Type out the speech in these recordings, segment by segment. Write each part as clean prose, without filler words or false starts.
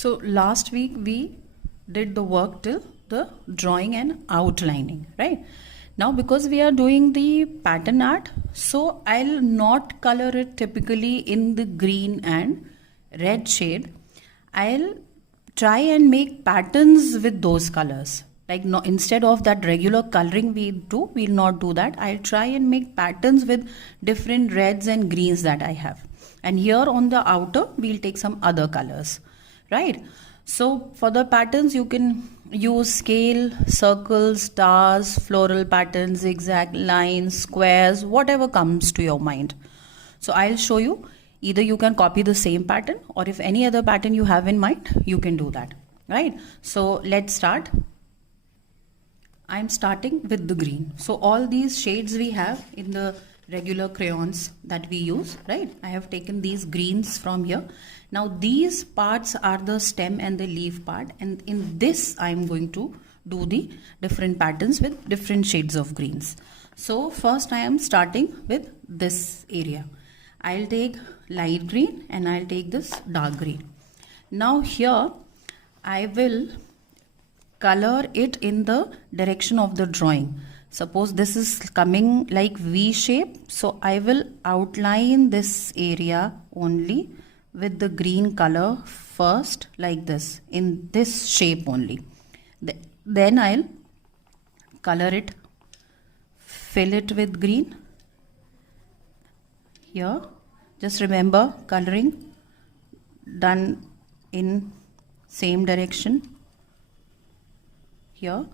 So last week we did the work till the drawing and outlining, right? Now because we are doing the pattern art, so I'll not color it typically in the green and red shade. I'll try and make patterns with those colors. Like no, instead of that regular coloring we'll not do that. I'll try and make patterns with different reds and greens that I have. And here on the outer, we'll take some other colors, right? So for the patterns, you can use scale, circles, stars, floral patterns, zigzag lines, squares, whatever comes to your mind. So I'll show you. Either you can copy the same pattern, or if any other pattern you have in mind, you can do that, right? So let's start. I'm starting with the green. So all these shades we have in the regular crayons that we use, right? I have taken these greens from here. Now these parts are the stem and the leaf part, and in this I'm going to do the different patterns with different shades of greens. So first I am starting with this area. I'll take light green and I'll take this dark green. Now here I will color it in the direction of the drawing. Suppose this is coming like V shape, so I will outline this area only with the green color first, like this, in this shape only. Then I'll color it, fill it with green. Here, just remember coloring done in same direction. Here,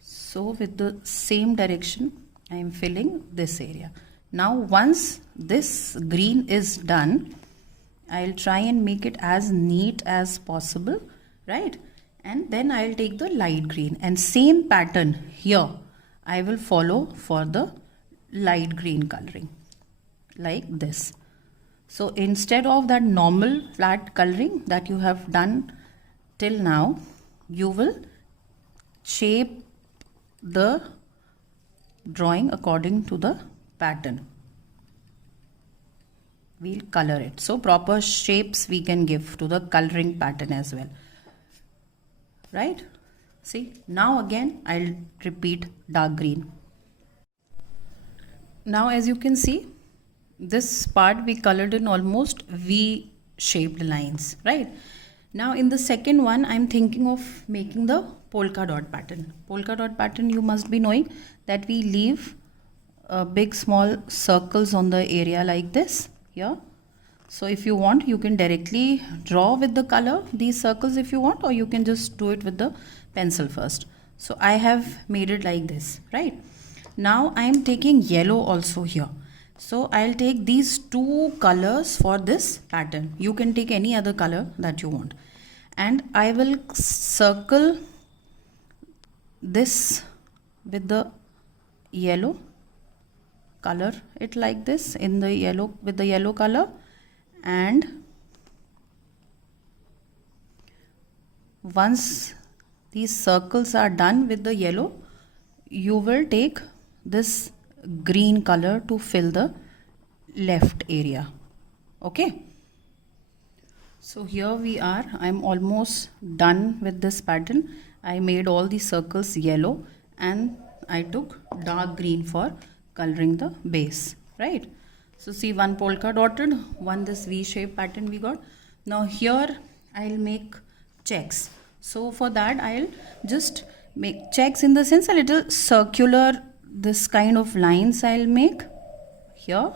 so with the same direction I am filling this area. Now once this green is done, I'll try and make it as neat as possible, right? And then I'll take the light green, and same pattern here I will follow for the light green coloring, like this. So instead of that normal flat coloring that you have done till now, you will shape the drawing according to the pattern. We'll color it. So proper shapes we can give to the coloring pattern as well, right? See, now again I'll repeat dark green. Now as you can see, this part we colored in almost V shaped lines, right? Now in the second one I'm thinking of making the polka dot pattern. Polka dot pattern, you must be knowing that we leave big small circles on the area like this here. So if you want, you can directly draw with the color these circles if you want, or you can just do it with the pencil first. So I have made it like this, right? Now I am taking yellow also here. So I'll take these two colors for this pattern. You can take any other color that you want. And I will circle this with the yellow, color it like this in the yellow with the yellow color. And once these circles are done with the yellow, you will take this green color to fill the left area. Okay, so here we are. I'm almost done with this pattern. I made all the circles yellow and I took dark green for coloring the base, right? So see, one polka dotted, one this V-shaped pattern we got. Now here I'll make checks. So for that I'll just make checks in the sense a little circular, this kind of lines I'll make here,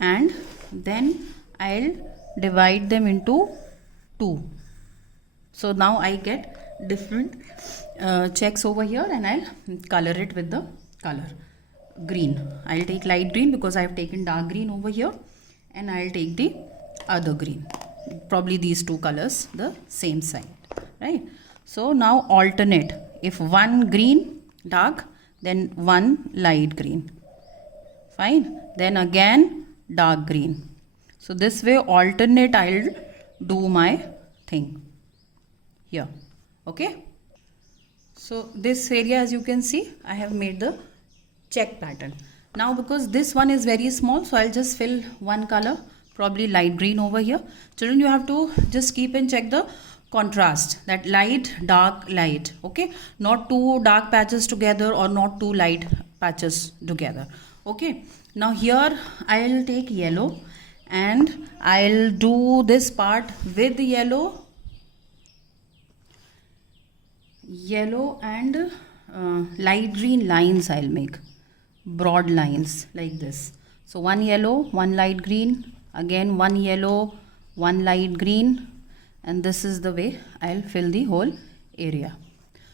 and then I'll divide them into two. So now I get different checks over here, and I'll color it with the color green. I'll take light green because I've taken dark green over here, and I'll take the other green, probably these two colors the same side, right? So now alternate. If one green dark, then one light green, fine, then again dark green. So this way alternate I'll do my thing here. Okay, so this area, as you can see, I have made the check pattern. Now because this one is very small, so I'll just fill one color, probably light green over here. Children, you have to just keep and check the contrast, that light, dark, light, okay? Not two dark patches together or not two light patches together, okay? Now here I'll take yellow and I'll do this part with yellow and light green lines. I'll make broad lines like this. So one yellow, one light green, again one yellow, one light green, and this is the way I'll fill the whole area.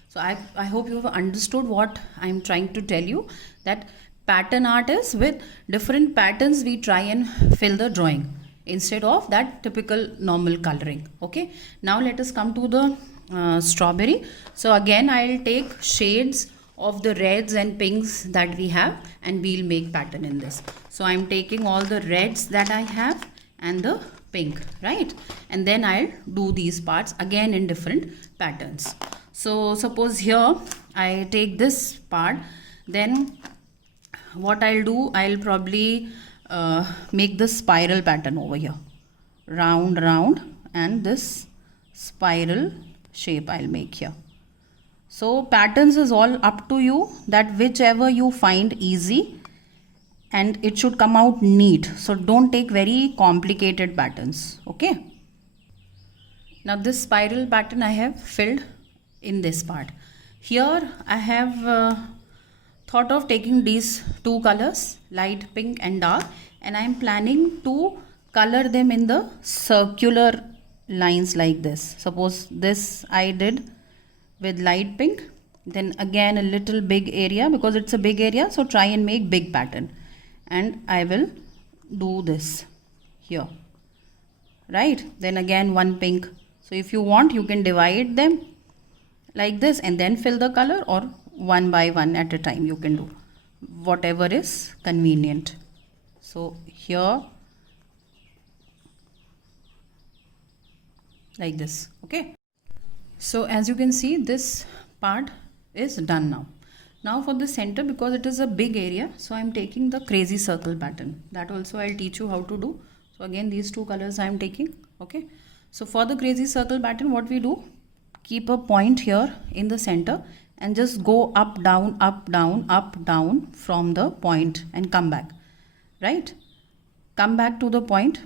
So I hope you have understood what I'm trying to tell you, that pattern art is with different patterns we try and fill the drawing instead of that typical normal coloring. Okay, now let us come to the strawberry. So again I'll take shades of the reds and pinks that we have and we'll make pattern in this. So I'm taking all the reds that I have and the pink, right? And then I'll do these parts again in different patterns. So suppose here I take this part, then what I'll do, I'll probably make the spiral pattern over here, round and this spiral shape I'll make here. So patterns is all up to you, that whichever you find easy, and it should come out neat. So don't take very complicated patterns. Okay. Now this spiral pattern I have filled in this part. Here I have thought of taking these two colors, light pink and dark, and I am planning to color them in the circular lines like this. Suppose this I did with light pink, then again a little big area, because it's a big area, so try and make big pattern, and I will do this here, right? Then again one pink. So if you want, you can divide them like this and then fill the color, or one by one at a time you can do, whatever is convenient. So here like this. Okay, so as you can see, this part is done now. Now for the center, because it is a big area, so I'm taking the crazy circle pattern. That also I'll teach you how to do. So again these two colors I'm taking. Okay, so for the crazy circle pattern, what we do, keep a point here in the center and just go up down from the point and come back, right? Come back to the point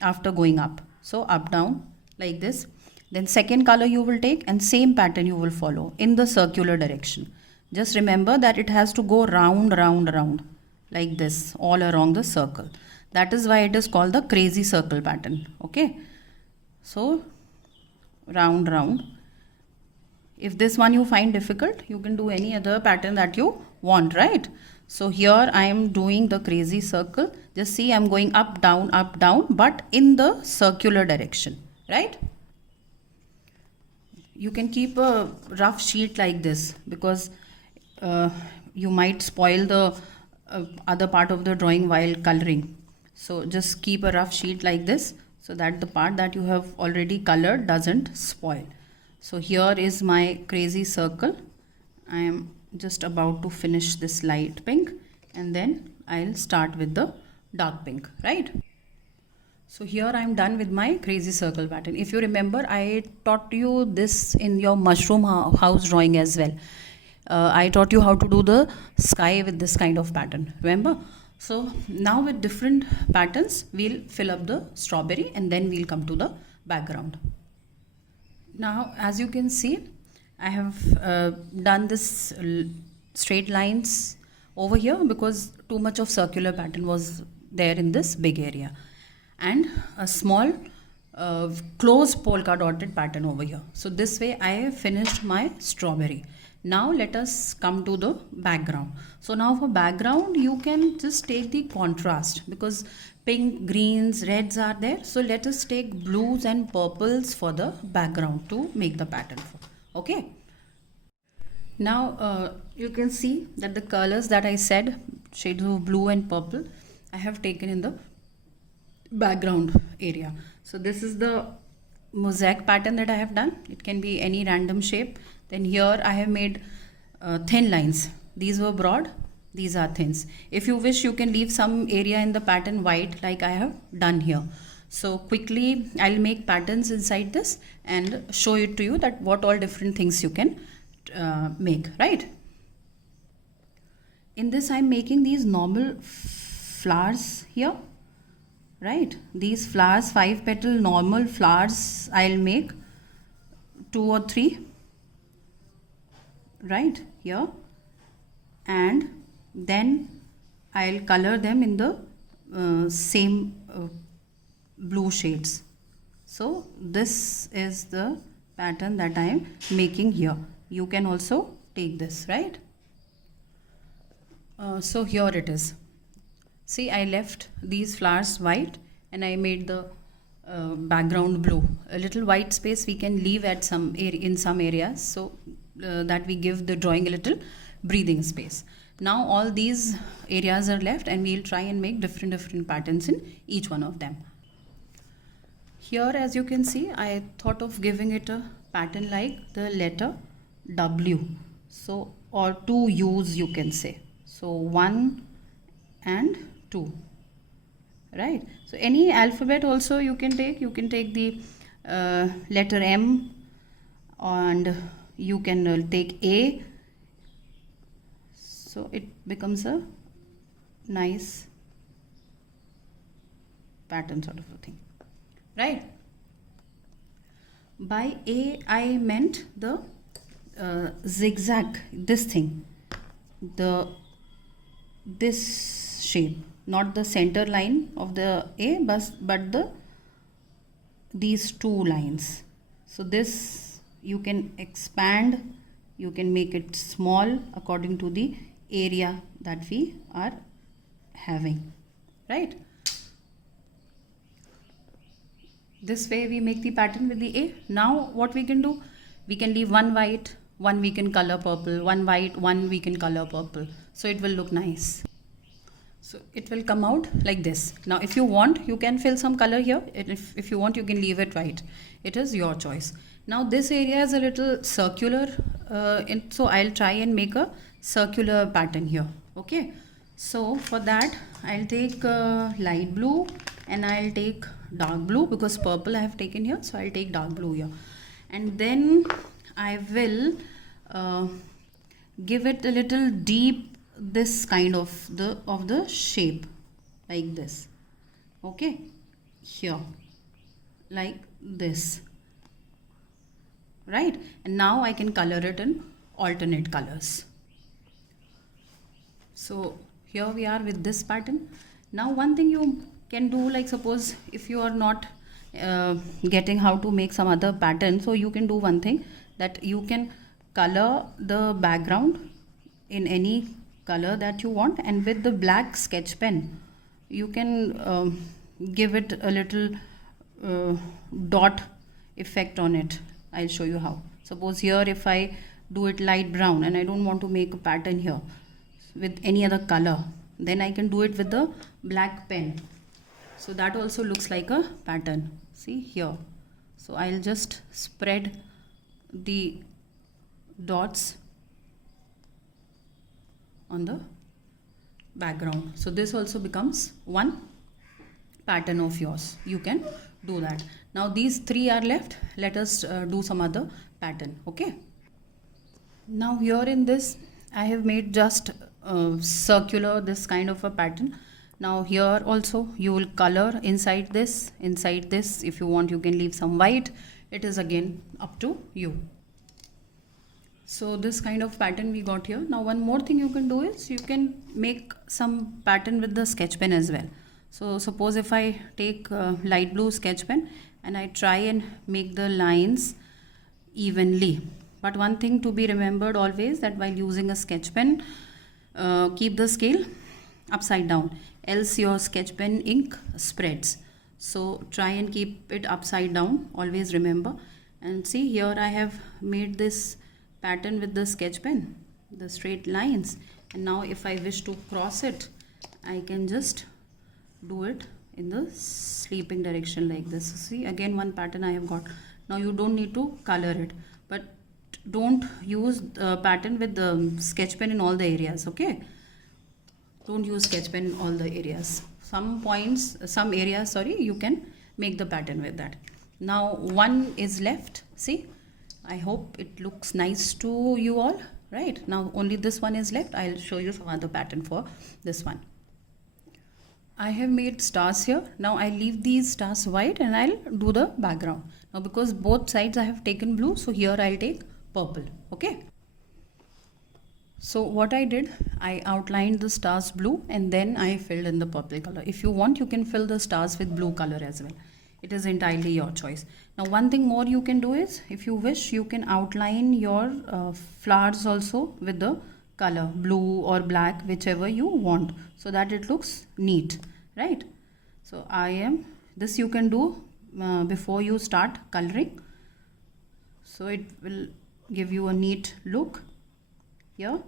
after going up. So up down like this. Then second color you will take and same pattern you will follow in the circular direction. Just remember that it has to go round like this all around the circle. That is why it is called the crazy circle pattern. Okay, so round. If this one you find difficult, you can do any other pattern that you want, right? So here I am doing the crazy circle. Just see, I'm going up down, but in the circular direction, right? You can keep a rough sheet like this, because you might spoil the other part of the drawing while coloring. So just keep a rough sheet like this, so that the part that you have already colored doesn't spoil. So here is my crazy circle. I am just about to finish this light pink, and then I'll start with the dark pink, right? So here I am done with my crazy circle pattern. If you remember, I taught you this in your mushroom house drawing as well. I taught you how to do the sky with this kind of pattern, remember? So now with different patterns, we'll fill up the strawberry and then we'll come to the background. Now as you can see, I have done this straight lines over here because too much of circular pattern was there in this big area, and a small close polka dotted pattern over here. So this way I have finished my strawberry. Now let us come to the background. So now for background, you can just take the contrast, because pink, greens, reds are there. So let us take blues and purples for the background to make the pattern for. Okay. Now you can see that the colors that I said, shades of blue and purple, I have taken in the background area. So this is the mosaic pattern that I have done. It can be any random shape. Then here I have made thin lines. These were broad, these are things. If you wish, you can leave some area in the pattern white like I have done here. So quickly I'll make patterns inside this and show it to you that what all different things you can make, right? In this I'm making these normal flowers here, right? These flowers, 5 petal normal flowers, I'll make 2 or 3 right here, and then I'll color them in the same blue shades. So this is the pattern that I am making here. You can also take this, right? So here it is. See, I left these flowers white and I made the background blue. A little white space we can leave at some in some areas, so that we give the drawing a little breathing space. Now all these areas are left and we'll try and make different patterns in each one of them. Here, as you can see, I thought of giving it a pattern like the letter W, so, or 2 U's you can say. So 1 and 2, right? So any alphabet also you can take the letter M, and you can take A, so it becomes a nice pattern sort of a thing, right? By A I meant the zigzag, this thing, this shape, not the center line of the A, but these 2 lines. So this you can expand, you can make it small according to the area that we are having, right? This way we make the pattern with the A. Now what we can do, we can leave 1 white, 1 we can color purple, 1 white, 1 we can color purple, so it will look nice. So it will come out like this. Now if you want, you can fill some color here, and if you want, you can leave it white. It is your choice. Now this area is a little circular, so I'll try and make a circular pattern here. Okay, so for that I'll take light blue and I'll take dark blue, because purple I have taken here, so I'll take dark blue here, and then I will give it a little deep, this kind of the shape like this. Okay, here like this, right? And now I can color it in alternate colors. So here we are with this pattern. Now one thing you can do, like suppose if you are not getting how to make some other pattern, so you can do one thing, that you can color the background in any color that you want, and with the black sketch pen you can give it a little dot effect on it. I'll show you how. Suppose here if I do it light brown and I don't want to make a pattern here with any other color, then I can do it with the black pen, so that also looks like a pattern. See here, so I'll just spread the dots on the background, so this also becomes one pattern of yours. You can do that. Now these 3 are left. Let us do some other pattern. Okay, now here in this I have made just circular, this kind of a pattern. Now here also you will color inside this. If you want, you can leave some white. It is again up to you. So this kind of pattern we got here. Now one more thing you can do is you can make some pattern with the sketch pen as well. So suppose if I take light blue sketch pen and I try and make the lines evenly. But one thing to be remembered always, that while using a sketch pen, keep the scale upside down, else your sketch pen ink spreads. So try and keep it upside down, always remember. And see here I have made this pattern with the sketch pen, the straight lines, and now if I wish to cross it, I can just do it in the sleeping direction like this. See, again one pattern I have got. Now you don't need to color it, but don't use the pattern with the sketch pen in all the areas. Okay, don't use sketch pen all the areas. Some points, some areas, sorry, you can make the pattern with that. Now one is left. See, I hope it looks nice to you all, right? Now only this one is left. I'll show you some other pattern for this one. I have made stars here. Now I leave these stars white and I'll do the background. Now because both sides I have taken blue, so here I'll take purple. Okay. So what I did, I outlined the stars blue and then I filled in the purple color. If you want, you can fill the stars with blue color as well. It is entirely your choice. Now one thing more you can do is, if you wish, you can outline your flowers also with the color blue or black, whichever you want, so that it looks neat, right? So this you can do before you start coloring, so it will give you a neat look here.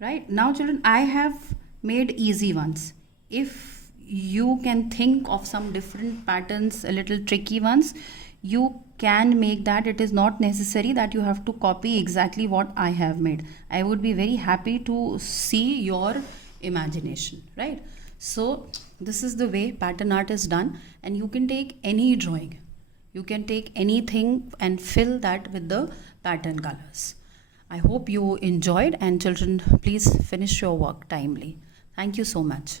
Right now children, I have made easy ones. If you can think of some different patterns, a little tricky ones, you can make that. It is not necessary that you have to copy exactly what I have made. I would be very happy to see your imagination, right? So this is the way pattern art is done, and you can take any drawing, you can take anything and fill that with the pattern colors. I hope you enjoyed, and children, please finish your work timely. Thank you so much.